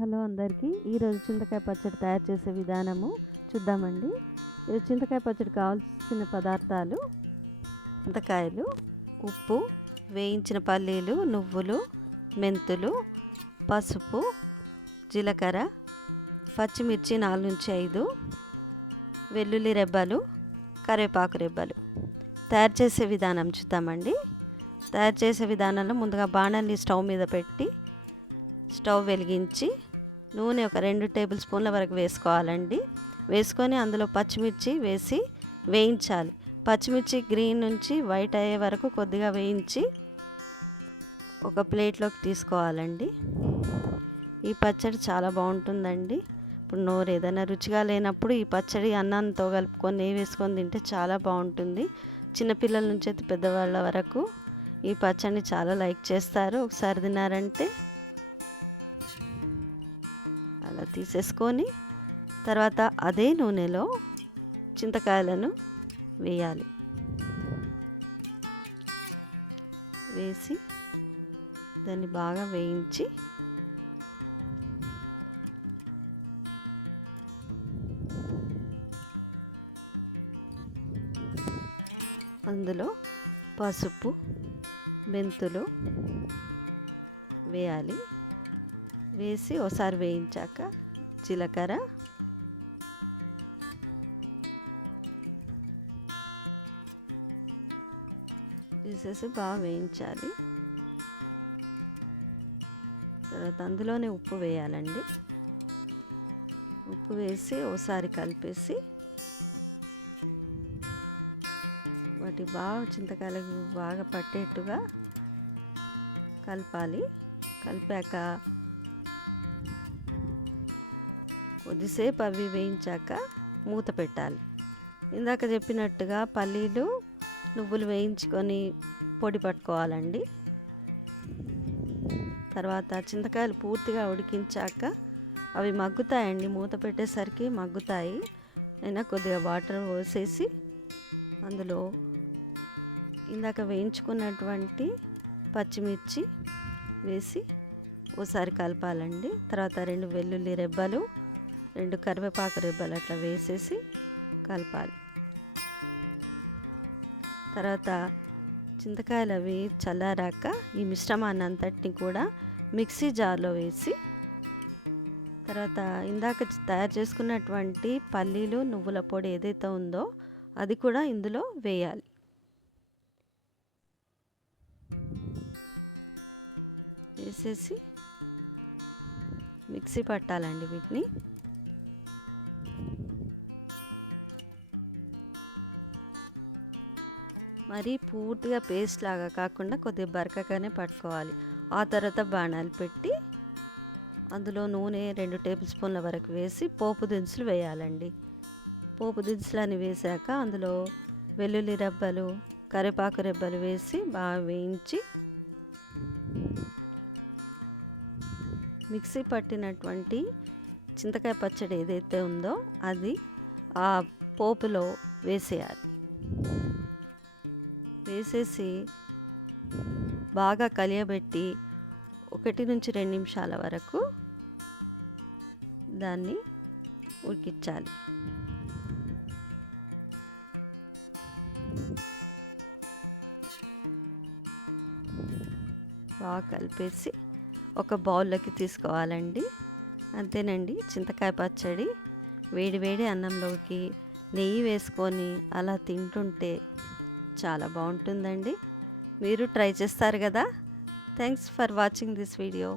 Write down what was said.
Hello అందరికీ ఈరోజు చింతకాయ పచ్చడి తయారు చేసే విధానము చూద్దామండి. ఈరోజు చింతకాయ పచ్చడి కావాల్సిన పదార్థాలు: చింతకాయలు, ఉప్పు, వేయించిన పల్లీలు, నువ్వులు, మెంతులు, పసుపు, జీలకర్ర, పచ్చిమిర్చి 4 నుంచి 5, వెల్లుల్లి రెబ్బలు, కరివేపాకు రెబ్బలు. తయారు చేసే విధానం చూద్దామండి. తయారు చేసే విధానంలో ముందుగా బాణలిని స్టవ్ మీద పెట్టి స్టవ్ వెలిగించి నూనె ఒక 2 టేబుల్ స్పూన్ల వరకు వేసుకోవాలండి. వేసుకొని అందులో పచ్చిమిర్చి వేసి వేయించాలి. పచ్చిమిర్చి గ్రీన్ నుంచి వైట్ అయ్యే వరకు కొద్దిగా వేయించి ఒక ప్లేట్లోకి తీసుకోవాలండి. ఈ పచ్చడి చాలా బాగుంటుందండి. ఇప్పుడు నోరు ఏదైనా రుచిగా లేనప్పుడు ఈ పచ్చడి అన్నంతో కలుపుకొని నెయ్యి వేసుకొని తింటే చాలా బాగుంటుంది. చిన్నపిల్లల నుంచి అయితే పెద్దవాళ్ళ వరకు ఈ పచ్చడిని చాలా లైక్ చేస్తారు. ఒకసారి తిన్నారంటే అలా తీసేసుకొని తర్వాత అదే నూనెలో చింతకాయలను వేయాలి. వేసి దాన్ని బాగా వేయించి అందులో పసుపు, మెంతులు వేయాలి. వేసి ఒకసారి వేయించాక జీలకర్ర, వేసేసి బాగా వేయించాలి. తర్వాత అందులోనే ఉప్పు వేయాలండి. ఉప్పు వేసి ఒకసారి కలిపేసి వాటి బాగా చింతకాయలకు బాగా పట్టేట్టుగా కలపాలి. కలిపాక కొద్దిసేపు అవి వేయించాక మూత పెట్టాలి. ఇందాక చెప్పినట్టుగా పల్లీలు, నువ్వులు వేయించుకొని పొడి పట్టుకోవాలండి. తర్వాత చింతకాయలు పూర్తిగా ఉడికించాక అవి మగ్గుతాయండి. మూత పెట్టేసరికి మగ్గుతాయి. అయినా కొద్దిగా వాటర్ పోసేసి అందులో ఇందాక వేయించుకున్నటువంటి పచ్చిమిర్చి వేసి ఒకసారి కలపాలండి. తర్వాత 2 వెల్లుల్లి రెబ్బలు, 2 కరివేపాకు రెబ్బలు అట్లా వేసేసి కలపాలి. తర్వాత చింతకాయలు అవి చల్లారాక ఈ మిశ్రమాన్ని అంతటిని కూడా మిక్సీ జార్లో వేసి తర్వాత ఇందాక తయారు చేసుకున్నటువంటి పల్లీలు, నువ్వుల పొడి ఏదైతే ఉందో అది కూడా ఇందులో వేయాలి. వేసేసి మిక్సీ పట్టాలండి వీటిని. మరి పూర్తిగా పేస్ట్ లాగా కాకుండా కొద్దిగా బరకగానే పట్టుకోవాలి. ఆ తర్వాత బాణాలు పెట్టి అందులో నూనె 2 టేబుల్ స్పూన్ల వరకు వేసి పోపు దినుసులు వేయాలండి. పోపు దినుసులని వేసాక అందులో వెల్లుల్లి రెబ్బలు, కరివేపాకు రెబ్బలు వేసి బాగా వేయించి మిక్సీ పట్టినటువంటి చింతకాయ పచ్చడి ఏదైతే ఉందో అది ఆ పోపులో వేసేయాలి. వేసేసి బాగా కలియబెట్టి 1 నుంచి 2 నిమిషాల వరకు దాన్ని ఉడికించాలి. బాగా కలిపేసి ఒక బౌల్లోకి తీసుకోవాలండి. అంతేనండి, చింతకాయ పచ్చడి వేడి వేడి అన్నంలోకి నెయ్యి వేసుకొని అలా తింటుంటే చాలా బాగుంటుందండి. మీరు ట్రై చేస్తారు కదా. Thanks for watching this video.